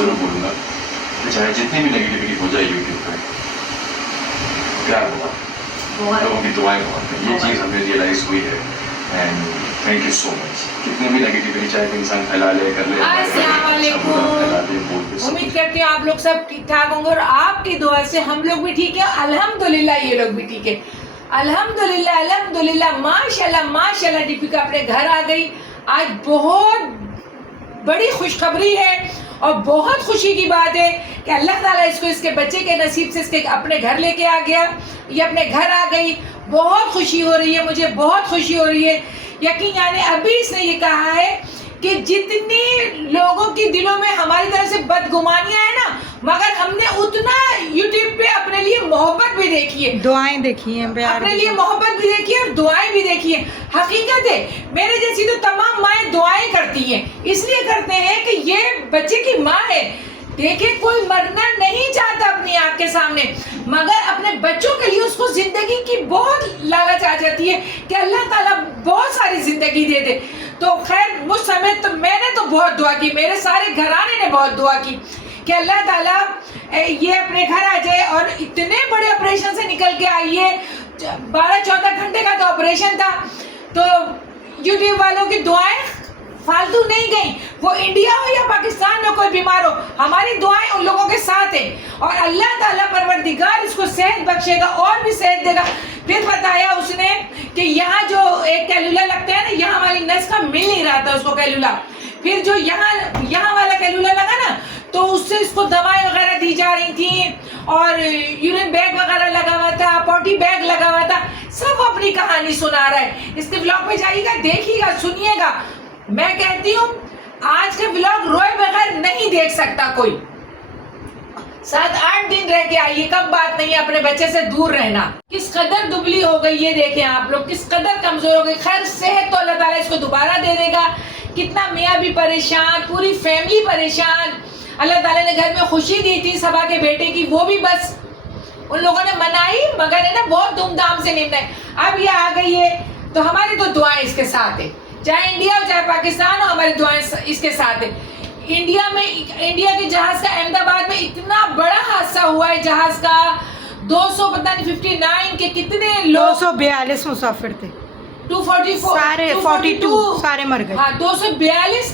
ज़रूर बोलूँगा कि चाहे जितनी भी नेगेटिविटी हो जाए यूट्यूब पर, प्यार बहुत, लोगों की दुआएं बहुत है, ये चीज़ हमें रियलाइज़ हुई है। And thank you so much. कितनी भी नेगेटिविटी चाहे इंसान फैला ले कर ले, अस्सलाम वालेकुम। उम्मीद करती हूँ आप लोग सब ठीक ठाक होंगे और आपकी दुआ से हम लोग भी ठीक है। अल्हम्दुलिल्लाह ये लोग भी ठीक है। अल्हम्दुलिल्लाह अल्हम्दुलिल्लाह माशाल्लाह माशाल्लाह। दीपिका अपने घर आ गई। आज बहुत बड़ी खुशखबरी है और बहुत खुशी की बात है कि अल्लाह ताला इसको इसके बच्चे के नसीब से इसके अपने घर लेके आ गया। ये अपने घर आ गई। बहुत खुशी हो रही है, मुझे बहुत खुशी हो रही है। यकीन यानी अभी इसने ये कहा है कि जितनी लोगों के दिलों में हमारी तरफ से बदगुमानियां है ना, मगर हमने उतना यूट्यूब पे अपने लिए मोहब्बत भी देखी है, दुआएं देखी हैं, अपने लिए मोहब्बत भी देखी है और दुआएं भी देखी है। हकीकत है मेरे जैसी तो तमाम माएँ दुआएं करती हैं, इसलिए करते हैं कि ये बच्चे की माँ है। देखे कोई मरना नहीं चाहता अपनी आँख के सामने, मगर अपने बच्चों के लिए उसको जिंदगी की बहुत लालच आ जाती है कि अल्लाह ताला बहुत सारी जिंदगी दे दे। तो खैर मुझ समय तो मैंने तो बहुत दुआ की, मेरे सारे घराने ने बहुत दुआ की कि अल्लाह ताला ये अपने घर आ जाए। और इतने बड़े ऑपरेशन से निकल के आई है, 12-14 घंटे का तो ऑपरेशन था। तो यूट्यूब वालों की दुआएं फालतू नहीं गई। वो इंडिया हो या पाकिस्तान में कोई बीमार हो, हमारी दुआएं उन लोगों के साथ है। और अल्लाह ताला परवरदिगार उसको सेहत बख्शेगा और भी सेहत देगा। फिर बताया उसने कि यहाँ जो एक कैलुला लगता है ना, यहाँ वाली नस का मिल नहीं रहा था उसको कैलुला। फिर जो यहाँ वाला कैलुला लगा ना, तो उससे इसको दवाई वगैरह दी जा रही थी और यूरिन बैग वगैरह लगा हुआ था, पॉटी बैग लगा हुआ था। सब अपनी कहानी सुना रहा है। इसके ब्लॉग में जाइएगा, देखिएगा, सुनिएगा। मैं कहती हूँ आज के ब्लॉग रोए बगैर नहीं देख सकता कोई। 7-8 दिन रह के आइए, कब बात नहीं है अपने बच्चे से दूर रहना। किस कदर दुबली हो गई ये देखें आप लोग, किस कदर कमजोर हो गई। खैर सेहत तो अल्लाह ताला इसको दोबारा दे देगा। कितना मियाँ भी परेशान, पूरी फैमिली परेशान। अल्लाह ताला ने घर में खुशी दी थी सबा के बेटे की, वो भी बस उन लोगों ने मनाई, मगर है ना बहुत धूमधाम से नहीं मनाई। अब ये आ गई है तो हमारी तो दुआएं इसके साथ है, चाहे इंडिया हो चाहे पाकिस्तान हो, हमारी दुआएं इसके साथ है। इंडिया के जहाज का अहमदाबाद में इतना बड़ा हादसा हुआ है, जहाज का 200 पता नहीं 59 के कितने लोग, 242 मुसाफिर थे, 244 सारे 42 सारे मर गए। हाँ 242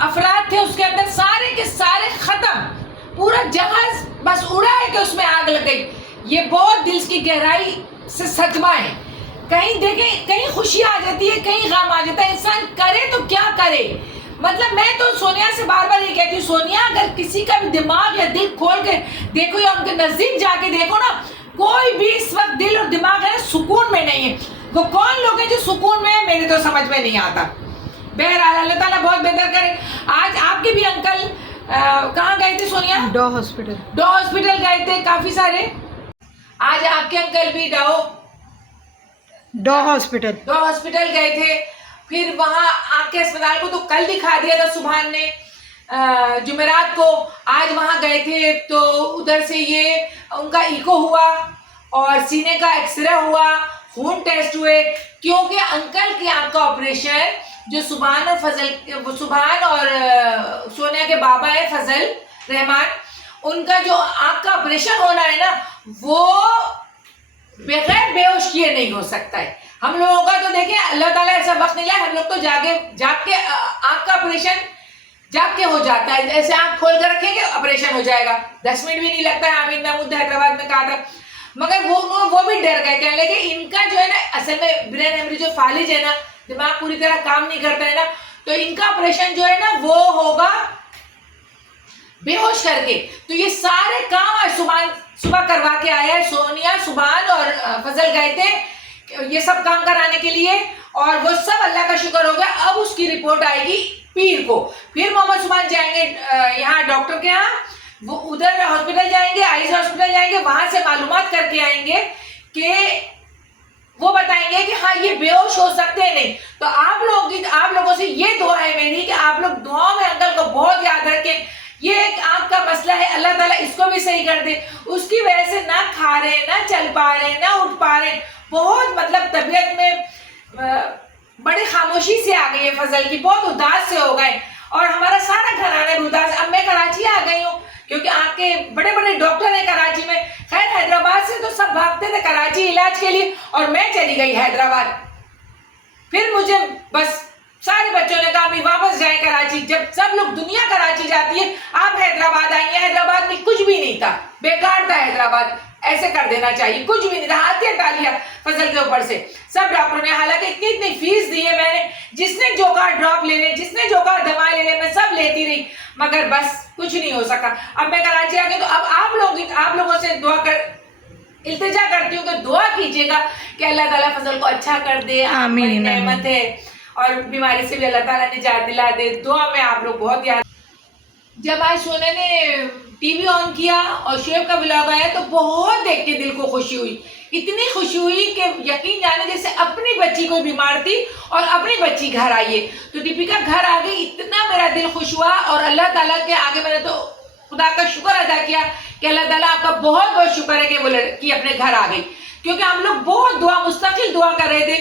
अफराद थे उसके अंदर, सारे के सारे खत्म। पूरा जहाज बस उड़ा है कि उसमें आग लग गई। ये बहुत दिल की गहराई से सदमा है। कहीं देखें, कहीं खुशी आ जाती है, कहीं गम आ जाता है। इंसान करे तो क्या करे। मतलब मैं तो सोनिया से बार बार ये कहती हूँ, सोनिया अगर किसी का भी दिमाग या दिल खोल के देखो या उनके नजदीक जाके देखो ना, कोई भी इस वक्त दिल और दिमाग है सुकून में नहीं है। वो कौन लोग हैं जो सुकून में है, मेरे तो समझ में नहीं आता। बहरहाल अल्लाह ताला बहुत बेहतर करे। आज आपके भी अंकल कहाँ गए थे सोनिया? डॉ हॉस्पिटल गए थे काफी सारे। आज आपके अंकल भी डॉ हॉस्पिटल गए थे। फिर वहाँ आपके अस्पताल को तो कल दिखा दिया था सुभान ने, जुमेरात को। आज वहाँ गए थे तो उधर से ये उनका इको हुआ और सीने का एक्सरे हुआ, खून टेस्ट हुए, क्योंकि अंकल की आँख का ऑपरेशन जो सुभान और सोनिया के बाबा है फजल रहमान, उनका जो आँख का ऑपरेशन होना है ना, वो बगैर बेहोश किए नहीं हो सकता है। हम लोगों का तो देखिए अल्लाह ताला ऐसा वक्त नहीं लाया, हम लोग तो जाग के आँख का ऑपरेशन जाग के हो जाता है। ऐसे आँख खोल कर रखेंगे ऑपरेशन हो जाएगा, 10 मिनट भी नहीं लगता है। आमिर महमूद हैदराबाद में कहा था, मगर वो भी डर गए। कहने लगे इनका जो है ना, असल में ब्रेन हेमरेज जो फालिज है ना, दिमाग पूरी तरह काम नहीं करता है ना, तो इनका ऑपरेशन जो है ना वो होगा बेहोश करके। तो ये सारे काम आज सुबह करवा के आया है। सोनिया, सुभान और फजल गए थे ये सब काम कराने के लिए और वो सब अल्लाह का शुक्र हो गया। अब उसकी रिपोर्ट आएगी पीर को। फिर मोहम्मद सुभान जाएंगे यहाँ डॉक्टर के यहाँ, वो उधर हॉस्पिटल जाएंगे, आईज हॉस्पिटल जाएंगे, वहां से मालूमात करके आएंगे कि वो बताएंगे कि हाँ ये बेहोश हो सकते हैं नहीं। तो आप लोगों से ये दुआ है मेरी कि आप लोग दुआओं में अंकल को बहुत याद रखें। ये एक आंख का मसला है, अल्लाह ताला इसको भी सही कर दे। उसकी वजह से ना खा रहे, ना चल पा रहे, ना उठ पा रहे, बहुत मतलब तबीयत में बड़ी खामोशी से आ गई है फजल की, बहुत उदास से हो गए और हमारा सारा घराना भी उदास। अब क्योंकि आँख के बड़े बड़े डॉक्टर हैं कराची में। खैर हैदराबाद से तो सब भागते थे कराची इलाज के लिए और मैं चली गई हैदराबाद। फिर मुझे बस सारे बच्चों ने कहा अभी वापस जाए कराची। जब सब लोग दुनिया कराची जाती है, आप हैदराबाद आई हैं। हैदराबाद में कुछ भी नहीं था, बेकार था हैदराबाद, ऐसे कर देना चाहिए, कुछ भी नहीं था। हाथ हटा लिया फजल के ऊपर से सब डॉक्टरों ने। हालांकि इतनी फीस दी है मैंने, जिसने जो कहा ड्रॉप लेने, जिसने जो कहा दवाई लेने, मैं सब लेती रही, मगर बस कुछ नहीं हो सका। अब मैं कराची आ गई तो अब आप लोगों से दुआ कर इल्तिजा करती हूँ, तो दुआ कीजिएगा कि अल्लाह ताला फजल को अच्छा कर दे। आमीन, नेमत है और बीमारी से भी अल्लाह ताला निजात दिला दे। दुआ में आप लोग बहुत याद। जब आज सोने ने टीवी ऑन किया और शेब का व्लॉग आया तो बहुत देख के दिल को खुशी हुई, इतनी खुशी हुई कि यकीन जाने जैसे अपनी बच्ची कोई बीमार थी और अपनी बच्ची घर आई है। तो दीपिका घर आ गई, इतना मेरा दिल खुश हुआ और अल्लाह ताला के आगे मैंने तो खुदा का शुक्र अदा किया कि अल्लाह ताला आपका बहुत बहुत शुक्र है कि वो लड़की अपने घर आ गई। क्योंकि हम लोग बहुत मुस्तकिल दुआ कर रहे थे,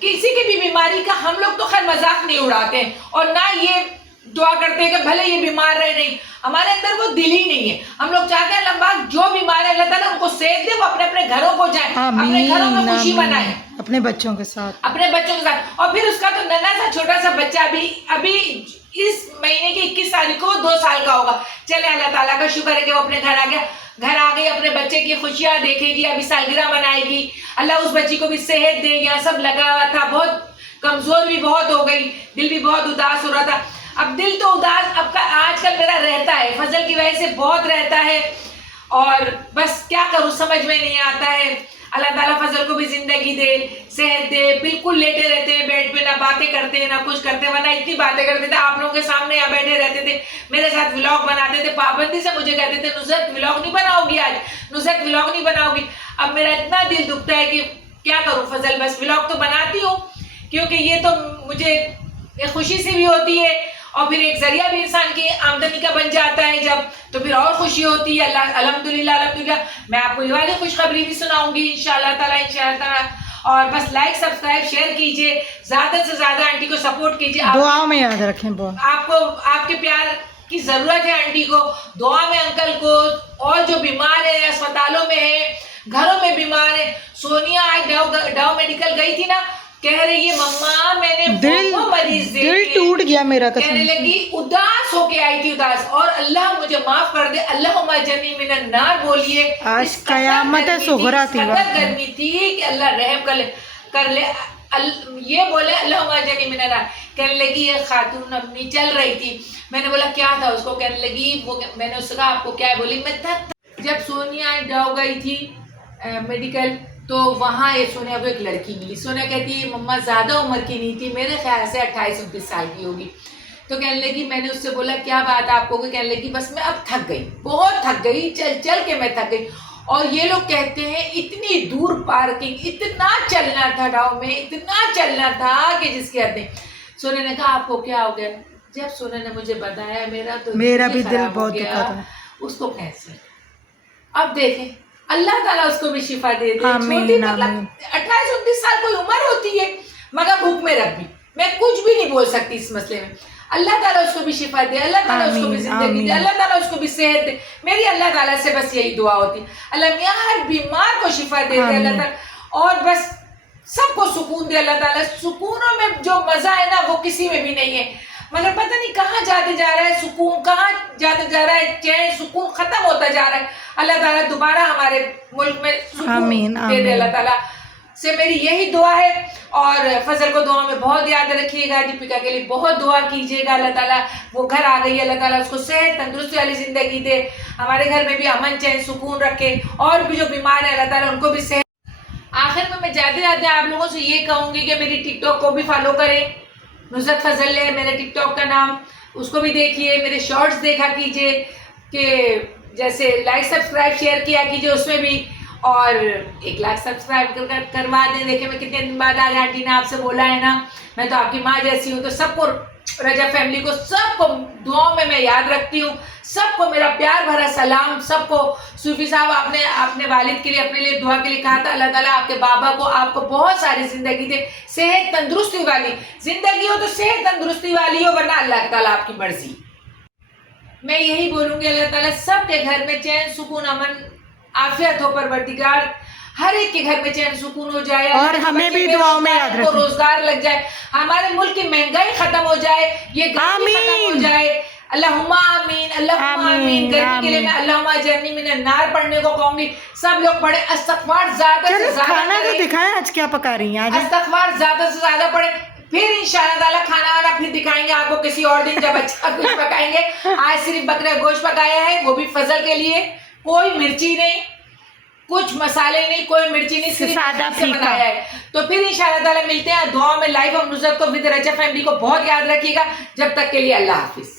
किसी की भी बीमारी का हम लोग तो खैर मजाक नहीं उड़ाते हैं और ना ये दुआ करते हैं कि भले ये बीमार रहे, नहीं, हमारे अंदर वो दिल ही नहीं है। हम लोग चाहते हैं लंबा जो बीमार है अल्लाह ताला उनको सेहत दे, वो अपने अपने घरों को जाए, अपने घरों में खुशी मनाए अपने बच्चों के साथ और फिर उसका तो नन्हा सा छोटा सा बच्चा अभी इस महीने की 21 तारीख को 2 साल का होगा। चले अल्लाह ताला का शुक्र है कि वो अपने घर आ गया, घर आ गई, अपने बच्चे की खुशियां देखेगी, अभी सालगिरह मनाएगी। अल्लाह उस बच्ची को भी सेहत दे। यहाँ सब लगा हुआ था, बहुत कमजोर भी बहुत हो गई, दिल भी बहुत उदास हो रहा था। अब दिल तो उदास अब का आजकल मेरा रहता है, फजल की वजह से बहुत रहता है और बस क्या करूं समझ में नहीं आता है। अल्लाह ताला फजल को भी जिंदगी दे, सेहत दे। बिल्कुल लेटे रहते हैं बेड पे, ना बातें करते हैं ना कुछ करते, वरना इतनी बातें करते थे। आप लोगों के सामने यहाँ बैठे रहते थे, मेरे साथ व्लॉग बनाते थे, पाबंदी से मुझे कहते थे नुसरत व्लॉग नहीं बनाओगी आज, नुसरत व्लॉग नहीं बनाओगी। अब मेरा इतना दिल दुखता है कि क्या करूं फजल, बस व्लॉग तो बनाती हूँ क्योंकि ये तो मुझे एक खुशी सी भी होती है और फिर एक जरिया भी इंसान की आमदनी का बन जाता है जब, तो फिर और खुशी होती है। अल्लाह अल्हम्दुलिल्लाह अल्हम्दुलिल्लाह। मैं आपको ये वाली खुशखबरी भी सुनाऊंगी इंशाअल्लाह ताला। और बस लाइक सब्सक्राइब शेयर कीजिए, ज्यादा से ज्यादा आंटी को सपोर्ट कीजिए। दुआ में याद रखें, आपको आपके प्यार की जरूरत है आंटी को, दुआ में अंकल को, और जो बीमार है अस्पतालों में है, घरों में बीमार है। सोनिया आज डाव मेडिकल गई थी ना, कह रही है मम्मा मैंने वो मरीज दिल टूट गया मेरा, कहने लगी उदास होके आई थी, उदास। और अल्लाह मुझे माफ कर दे, अल्लाहुम्मा जन्नी मिनन नार बोलिए। आज कयामत सुगरा थी, गर्मी थी कि अल्लाह रहम कर ले ये बोले अल्लाहुम्मा जन्नी मिनन नार। कहने लगी ये खातून अपनी चल रही थी, मैंने बोला क्या था उसको, कहने लगी वो, मैंने उससे कहा आपको क्या है, बोली मैं थक। जब सोनिया डाव गई थी मेडिकल तो वहाँ ये सोनिया को एक लड़की मिली। सोनिया कहती है मम्मा ज़्यादा उम्र की नहीं थी, मेरे ख्याल से 28-29 साल की होगी। तो कहने लगी, मैंने उससे बोला क्या बात आपको, कहने लगी बस मैं अब थक गई, बहुत थक गई, चल चल के मैं थक गई। और ये लोग कहते हैं इतनी दूर पार्किंग, इतना चलना था गाँव में, इतना चलना था कि जिसके हद नहीं। सोनिया ने कहा आपको क्या हो गया। जब सोनिया ने मुझे बताया मेरा भी दिल बहुत दुखा था, उसको कैंसर। अब देखें अल्लाह ताला उसको भी शिफा दे दे। छोटी मतलब 28-29 साल कोई उम्र होती है, मगर भूख में रख भी मैं कुछ भी नहीं बोल सकती इस मसले में। अल्लाह ताला उसको भी शिफा दे, अल्लाह ताला उसको भी जिंदगी दे, अल्लाह ताला उसको भी सेहत दे। मेरी अल्लाह ताला से बस यही दुआ होती है, अल्लाह मियां हर बीमार को शिफा दे दे अल्लाह ताला, और बस सबको सुकून दे अल्लाह ताला। सुकूनों में जो मजा है ना वो किसी में भी नहीं है, मगर पता नहीं कहाँ जाते जा रहा है सुकून, कहाँ जाते जा रहा है चैन, सुकून खत्म होता जा रहा है। अल्लाह ताला दोबारा हमारे मुल्क में सुकून दे दे, अल्लाह ताला से मेरी यही दुआ है। और फजल को दुआ में बहुत याद रखिएगा, दीपिका के लिए बहुत दुआ कीजिएगा। अल्लाह ताला वो घर आ गई, अल्लाह ताला उसको सेहत तंदुरुस्ती वाली जिंदगी दे, हमारे घर में भी अमन चैन सुकून रखे, और भी जो बीमार है अल्लाह ताला उनको भी सेहत। आखिर में मैं जाते जाते आप लोगों से ये कहूँगी कि मेरी टिकटॉक को भी फॉलो करें, नुसरत फजल है मेरे टिकटॉक का नाम, उसको भी देखिए, मेरे शॉर्ट्स देखा कीजिए, कि जैसे लाइक सब्सक्राइब शेयर किया कीजिए उसमें भी, और 1 लाख सब्सक्राइब करवा दें। देखिए मैं कितने दिन बाद आज आंटी ने आपसे बोला है ना, मैं तो आपकी माँ जैसी हूँ। तो सबको, रजा फैमिली को सबको दुआओं में मैं याद रखती हूँ, सबको मेरा प्यार भरा सलाम। सबको सूफी साहब आपने अपने वालिद के लिए, अपने लिए दुआ के लिए कहा था, अल्लाह ताला आपके बाबा को आपको बहुत सारी जिंदगी दे, सेहत तंदुरुस्ती वाली जिंदगी हो, तो सेहत तंदुरुस्ती वाली हो, वरना अल्लाह ताला आपकी मर्जी। मैं यही बोलूंगी अल्लाह ताला सबके घर में चैन सुकून अमन आफियत हो परवरदिगार, हर एक के घर में चैन सुकून हो जाए और हमें भी दुआओं में याद को रखें। रोजगार लग जाए, हमारे मुल्क की महंगाई खत्म हो जाए, ये गर्मी खत्म हो आमीन। जाए। अल्लाहुम्मा आमीन, अल्लाहुम्मा आमीन। गर्मी के लिए मैं अल्लाहुम्मा अजरनी मिनन नार पढ़ने को कहूंगी। सब लोग पढ़े इस्तगफार ज्यादा से चलो ज्यादा खाना तो करें। दिखाएं आज क्या पका रही हैं आज। इस्तगफार ज्यादा से ज्यादा पढ़े, फिर इंशाल्लाह ताला खाना वाना फिर दिखाएंगे आपको किसी और दिन जब अच्छा कुछ पकाएंगे। आज सिर्फ बकरा गोश्त पकाया है, वो भी फजल के लिए, कोई मिर्ची नहीं, कुछ मसाले नहीं, कोई मिर्ची नहीं, सिर्फ सादा से फीका। बनाया है। तो फिर इंशाल्लाह ताला मिलते हैं दुआ में लाइव। हम नुसरत को विद रजा फैमिली को बहुत याद रखिएगा। जब तक के लिए अल्लाह हाफिज।